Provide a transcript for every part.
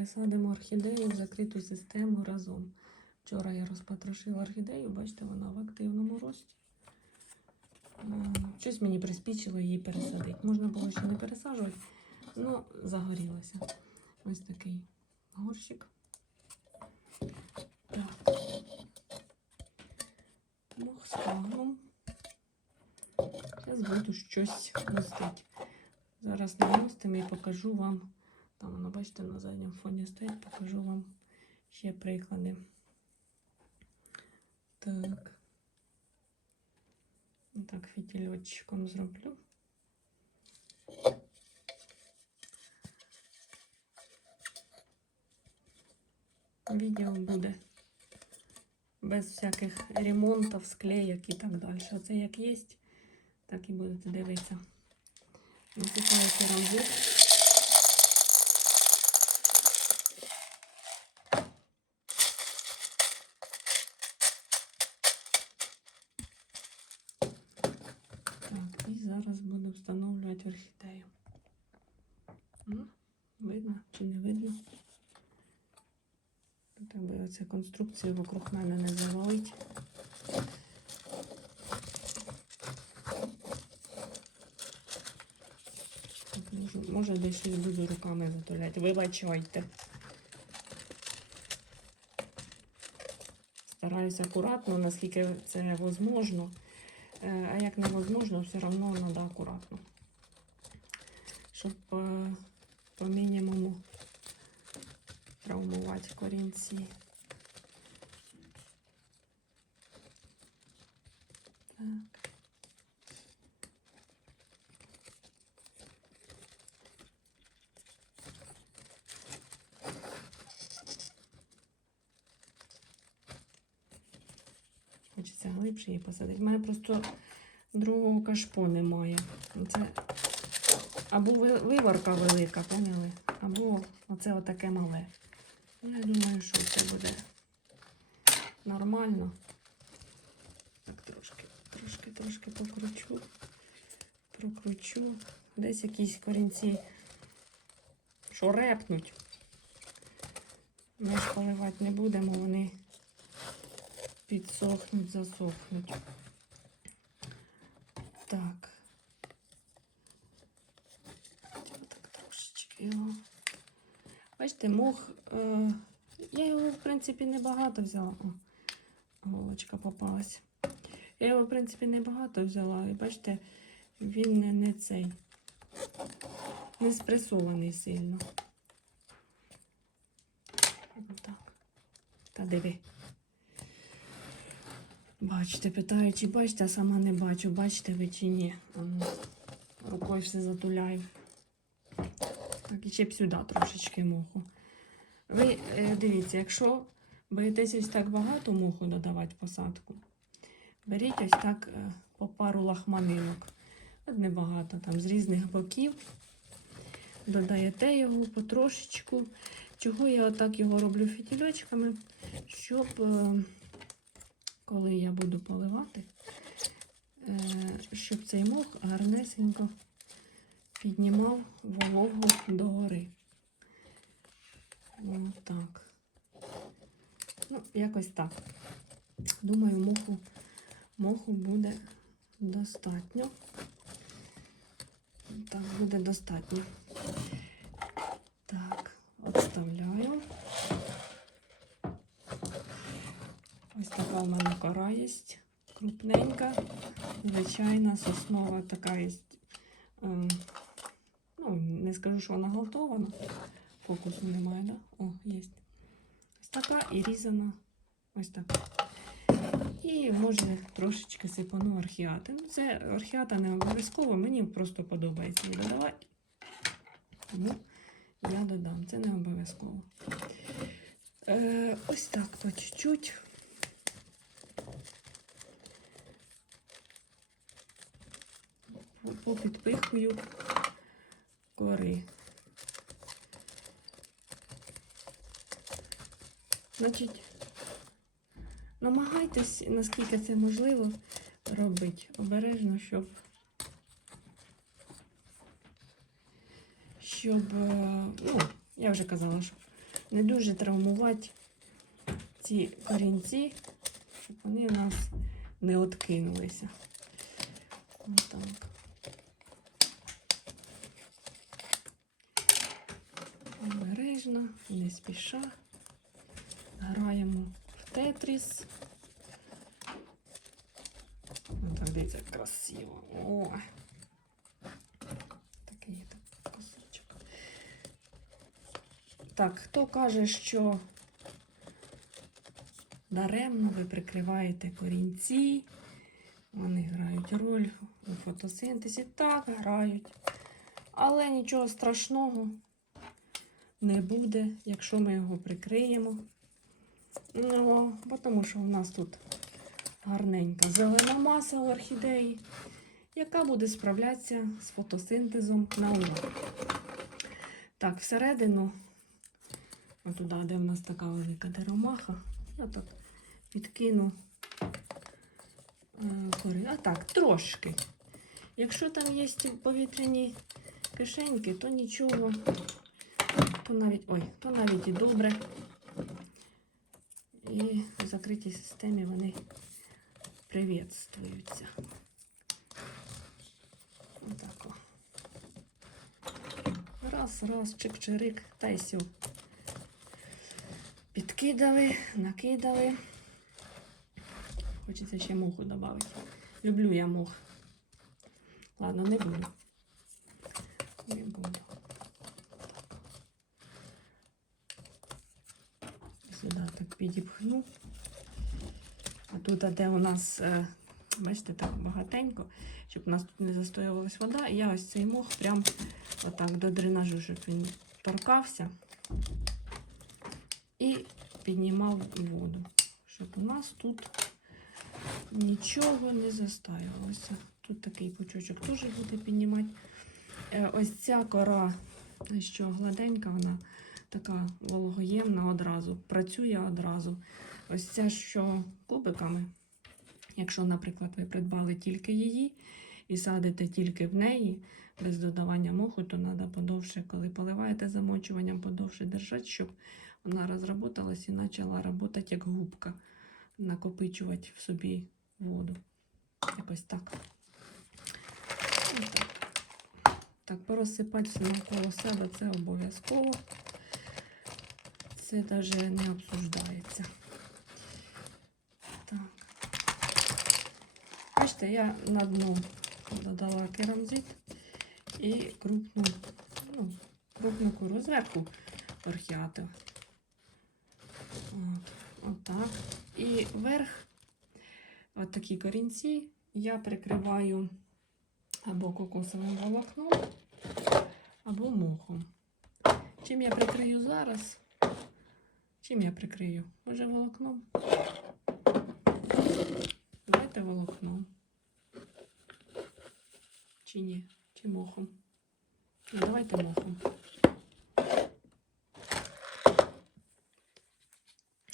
пересадимо орхідею в закриту систему разом. Вчора я розпотрошила орхідею, бачите, вона в активному рості. Щось мені приспічило її пересадити. Можна було ще не пересаджувати, але загорілася. Ось такий горщик. Так. Мох з кагном. Зараз буду щось містити. Зараз намостимо і покажу вам. Там воно, бачите, на задньому фоні стоїть, покажу вам ще приклади. Так. Так, фітільочком зроблю. Відео буде без всяких ремонтів, склеєк і так далі. Оце як є, так і будете дивитися. Насипаю керамзит. Так, і зараз буду встановлювати орхідею. М, Видно чи не видно? Аби конструкція вокруг мене не завалить. Може, десь щось буду руками затуляти. Вибачайте. Стараюся акуратно, наскільки це можливо. Е, А як невозможно, все одно треба акуратно. Щоб е, по мінімуму травмувати корінці. Так. Хочеться глибше її посадити. У мене просто другого кашпо немає. Це або ви- виварка велика, поняли? Або оце отаке мале. Ну, Я думаю, що це буде нормально. Трошки, покручу, прокручу. Десь якісь корінці, що репнуть. Ми ж поливати не будемо, вони підсохнуть, засохнуть. Так. Так, трошечки його. Бачите, мох. Е, я його, в принципі, небагато взяла. Голочка попалась. Я його, в принципі, небагато взяла. І бачите, він не, не цей. Не спресований сильно. Так. Та диви. Бачите, питаю, чи бачите, а сама не бачу, бачите ви чи ні. Рукою все затуляю. Так, і ще б сюди трошечки моху. Ви е, дивіться, якщо боїтесь ось так багато моху додавати посадку, беріть ось так е, по пару лахманинок. Небагато, там з різних боків. Додаєте його потрошечку. Чого я отак його роблю фітільочками, щоб. е, коли я буду поливати, е, щоб цей мох гарнесенько піднімав вологу догори. Отак. Ну, якось так. Думаю, моху, моху буде достатньо. Так, буде достатньо. Так, відставляю. Ось така в мене кора є, крупненька, звичайна соснова така є. ем, Ну, не скажу, що вона галтована. Фокусу немає, да? О, є. Ось така і різана. Ось така. І може трошечки сипану архіати. Ну, це архіата не обов'язково, мені просто подобається її додавати. Тому я додам. Це не обов'язково. Е, ось так по чуть-чуть. попідпихую кори. Значить, намагайтесь, наскільки це можливо, робити обережно, щоб, щоб, е, ну, я вже казала, щоб не дуже травмувати ці корінці, щоб вони у нас не откинулися. Отак. Обережно, не спіша. Граємо тетріс. Ну, так дивіться, як красиво. О. Такий є так кусочок. Так, хто каже, що даремно ви прикриваєте корінці, вони грають роль у фотосинтезі. Так, грають. Але нічого страшного не буде, якщо ми його прикриємо. Ну, тому що у нас тут гарненька зелена маса у орхідеї, яка буде справлятися з фотосинтезом на урок. Так, всередину, отуди, де в нас така велика деромаха, я так підкину е, кори. А так, трошки. Якщо там є повітряні кишеньки, то нічого, то навіть, ой, то навіть і добре. І в закритій системі вони приветствуються. Отак. Раз, раз, чик-чирик, та й сю. Підкидали, накидали. Хочеться ще муху додати. Люблю я мух. Ладно, не буду. Не буду. Сюди так підіпхну. А тут, а де у нас, е, бачите, так багатенько, щоб у нас тут не застоювалась вода. І я ось цей мох прям отак до дренажу, щоб він торкався і піднімав воду. Щоб у нас тут нічого не застаювалося. Тут такий пучочок теж буде піднімати. Е, Ось ця кора, що гладенька, вона така вологоємна одразу, працює одразу. Ось ця, що кубиками, якщо, наприклад, ви придбали тільки її і садите тільки в неї, без додавання моху, то треба подовше, коли поливаєте замочуванням, подовше держати, щоб вона розработалась і почала працювати як губка, накопичувати в собі воду. Якось так. Отак. Так, порозсипати все навколо себе це обов'язково. Це навіть не обсуждається. Так. Бачите, я на дно додала керамзит і крупну, ну, крупну кору зверху орхіату. От, отак. І верх, от такі корінці, я прикриваю або кокосовим волокном, або мохом. Чим я прикрию зараз? Чим я прикрию? Може волокном? Давайте волокном. Чи ні? Чи мохом? Ну, давайте мохом.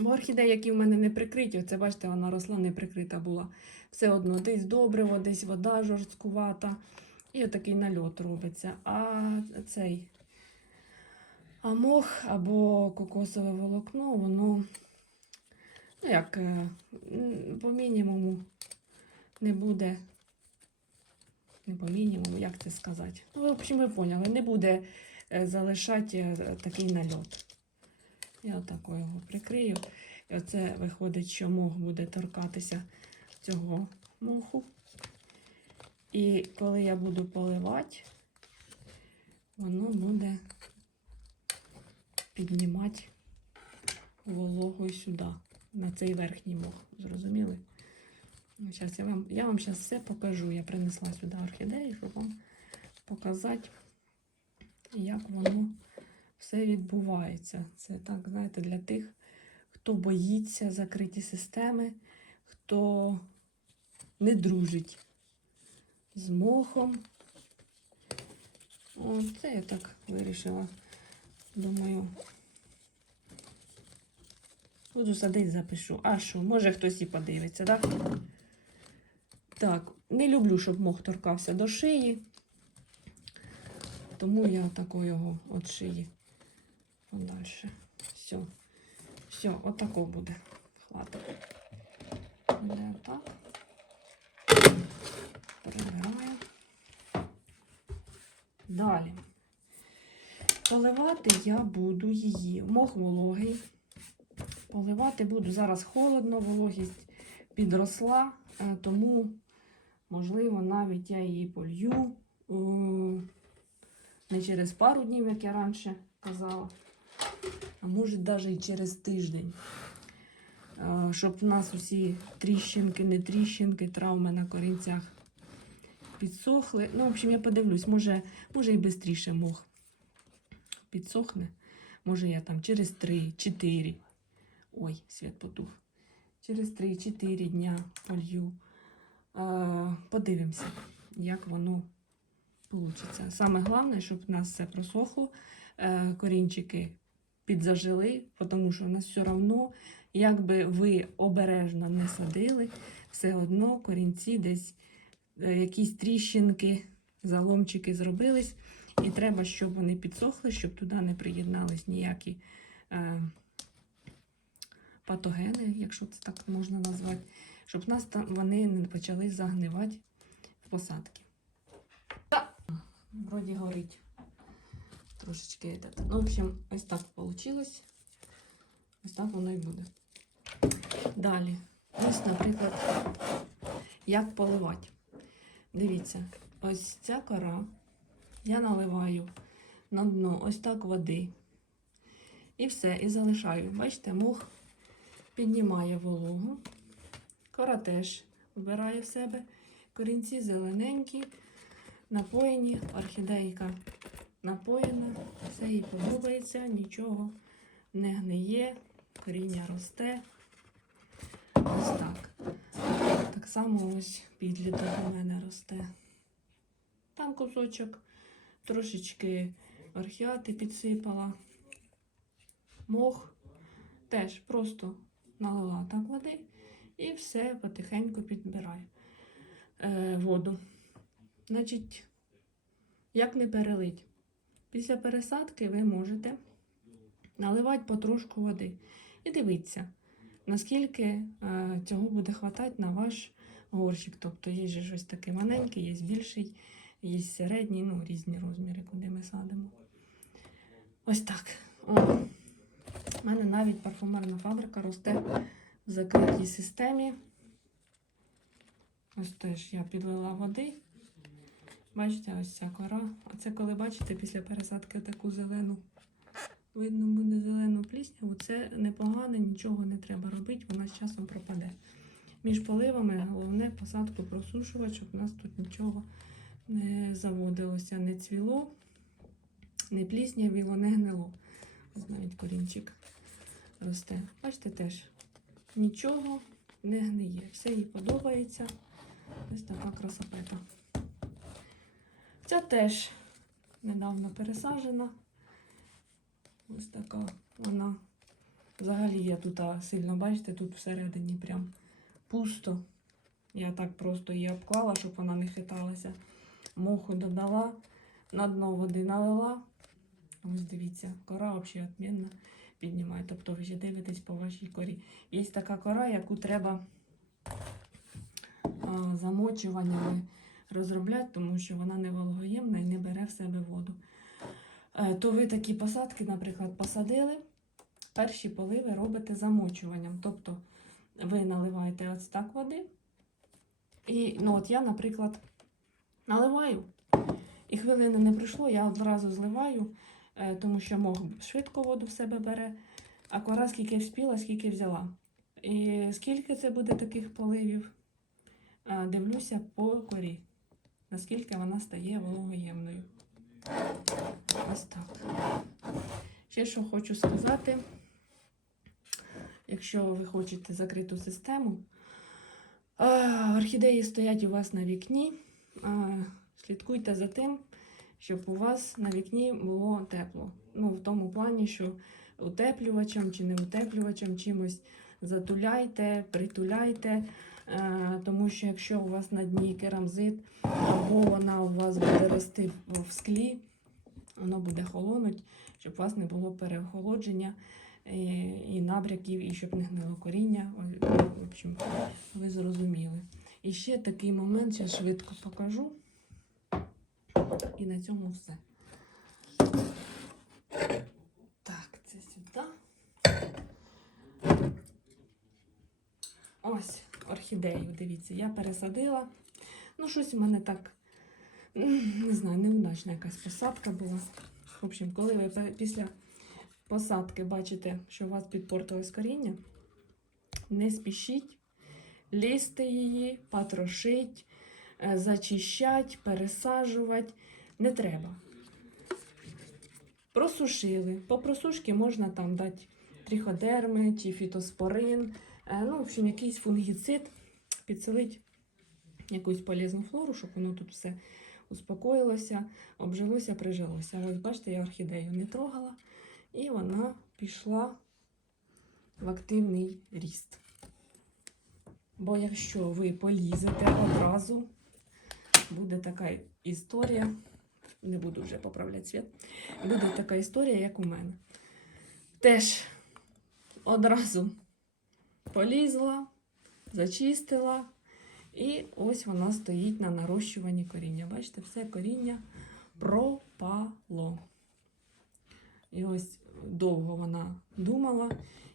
Бо орхідеї, які в мене не прикриті, оце бачите, вона росла не прикрита була. Все одно десь добриво, десь вода жорсткувата. І отакий нальот робиться. А цей а мох або кокосове волокно, воно, ну як, е, по мінімуму не буде. Не по мінімуму, як це сказати. Ну, в общем, ви поняли, не буде е, залишати е, такий нальот. Я отако його прикрию. І оце виходить, що мох буде торкатися цього моху. І коли я буду поливати, воно буде піднімати вологою сюди, на цей верхній мох. Зрозуміли? Ну, Зараз я вам, я вам зараз все покажу. Я принесла сюди орхідеї, щоб вам показати, як воно все відбувається. Це так, знаєте, для тих, хто боїться закриті системи, хто не дружить з мохом. Оце я так вирішила. Думаю, буду садити, запишу. А що, може хтось і подивиться, так? Так, не люблю, щоб мох торкався до шиї. Тому я тако його від шиї подальше. Все. Все, отако буде. Хватить. Буде отак. Перебираємо. Далі. Поливати я буду її. Мох вологий. Поливати буду. Зараз холодно, вологість підросла, е, тому, можливо, навіть я її полью е, не через пару днів, як я раніше казала, а може навіть і через тиждень. Е, Щоб в нас усі тріщинки, не тріщинки, травми на корінцях підсохли. Ну, в общем, я подивлюсь, може, може і швидше мох підсохне. Може, я там через 3-4. Ой, світ потух. Через 3-4 дня полью. Подивимося, як воно вийде. Саме головне, щоб в нас все просохло, е, корінчики підзажили, тому що у нас все одно, як би ви обережно не садили, все одно корінці десь е, якісь тріщинки, заломчики зробились. І треба, щоб вони підсохли, щоб туди не приєднались ніякі е, патогени, якщо це так можна назвати, щоб нас там вони не почали загнивати в посадки. Вроді горить. Трошечки. этот. Ну, в общем, ось так вийшло. Ось так воно і буде. Далі. Ось, наприклад, як поливати. Дивіться, ось ця кора я наливаю на дно ось так води. І все, і залишаю. Бачите, мух піднімає вологу. Кора теж вбирає в себе. Корінці зелененькі, напоєні, орхідейка напоєна, все їй подобається, нічого не гниє, коріння росте. Ось так. Так само ось підліток у мене росте. Там кусочок, трошечки орхіати підсипала. Мох теж просто налила так води і все потихеньку підбираю е, воду. Значить, як не перелить? Після пересадки ви можете наливати потрошку води. І дивіться, наскільки е, цього буде хватати на ваш горщик. Тобто є же щось таке маленький, є більший, є середній, ну, різні розміри, куди ми садимо. Ось так. О. У мене навіть парфумерна фабрика росте в закритій системі. Ось теж я підлила води. Бачите, ось ця кора. Оце коли бачите після пересадки таку зелену. Видно буде зелену плісняву. Це непогано, нічого не треба робити, вона з часом пропаде. Між поливами головне посадку просушувати, щоб у нас тут нічого не заводилося, не цвіло, не пліснявіло, не гнило. Ось навіть корінчик росте. Бачите, теж нічого не гниє. Все їй подобається. Ось така красопета. Ця теж недавно пересаджена. Ось така вона. Взагалі я тут сильно, бачите, тут всередині прям пусто. Я так просто її обклала, щоб вона не хиталася. Моху додала, на дно води налила. Ось дивіться, кора взагалі відмінна піднімає. Тобто ви ще дивитесь по вашій корі. Є така кора, яку треба замочуваннями розробляти, тому що вона не вологоємна і не бере в себе воду. Е, То ви такі посадки, наприклад, посадили, перші поливи робите замочуванням. Тобто ви наливаєте ось так води. І ну от я, наприклад, наливаю, і хвилини не пройшло, я одразу зливаю, е, тому що мох швидко воду в себе бере, а кора скільки вспіла, скільки взяла. І скільки це буде таких поливів, дивлюся по корі наскільки вона стає вологоємною. Ось так. Ще що хочу сказати, якщо ви хочете закриту систему, орхідеї стоять у вас на вікні, слідкуйте за тим, щоб у вас на вікні було тепло. Ну, в тому плані, що утеплювачем чи не утеплювачем чимось затуляйте, притуляйте. Е, Тому що якщо у вас на дні керамзит, або вона у вас буде рости в склі, воно буде холонуть, щоб у вас не було переохолодження і, і набряків, і щоб не гнило коріння. В общем, ви зрозуміли. І ще такий момент, зараз швидко покажу. І на цьому все. Так, це сюди. Ось орхідею, дивіться, я пересадила. Ну, щось у мене так, не знаю, неудачна якась посадка була. В общем, коли ви після посадки бачите, що у вас підпортилось коріння, не спішіть лізти її, потрошить, е, зачищать, пересаджувати. Не треба. Просушили. По просушці можна там дати тріходерми чи фітоспорин, е, ну, в общем, якийсь фунгіцид, підселити якусь полезну флору, щоб воно тут все успокоїлося, обжилося, прижилося. Ось бачите, я орхідею не трогала, і вона пішла в активний ріст. Бо якщо ви полізете одразу, буде така історія. Не буду вже поправляти світ. Буде така історія, як у мене. Теж одразу полізла, зачистила, і ось вона стоїть на нарощуванні коріння. Бачите, все коріння пропало. І ось довго вона думала,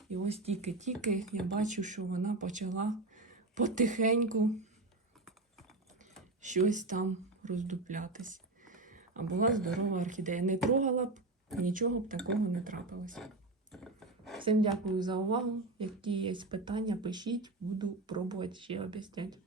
і ось тільки-тільки я бачу, що вона почала потихеньку щось там роздуплятись. А була здорова орхідея. Не трогала б, нічого б такого не трапилося. Всім дякую за увагу. Які є питання, пишіть, буду пробувати ще об'ясняти.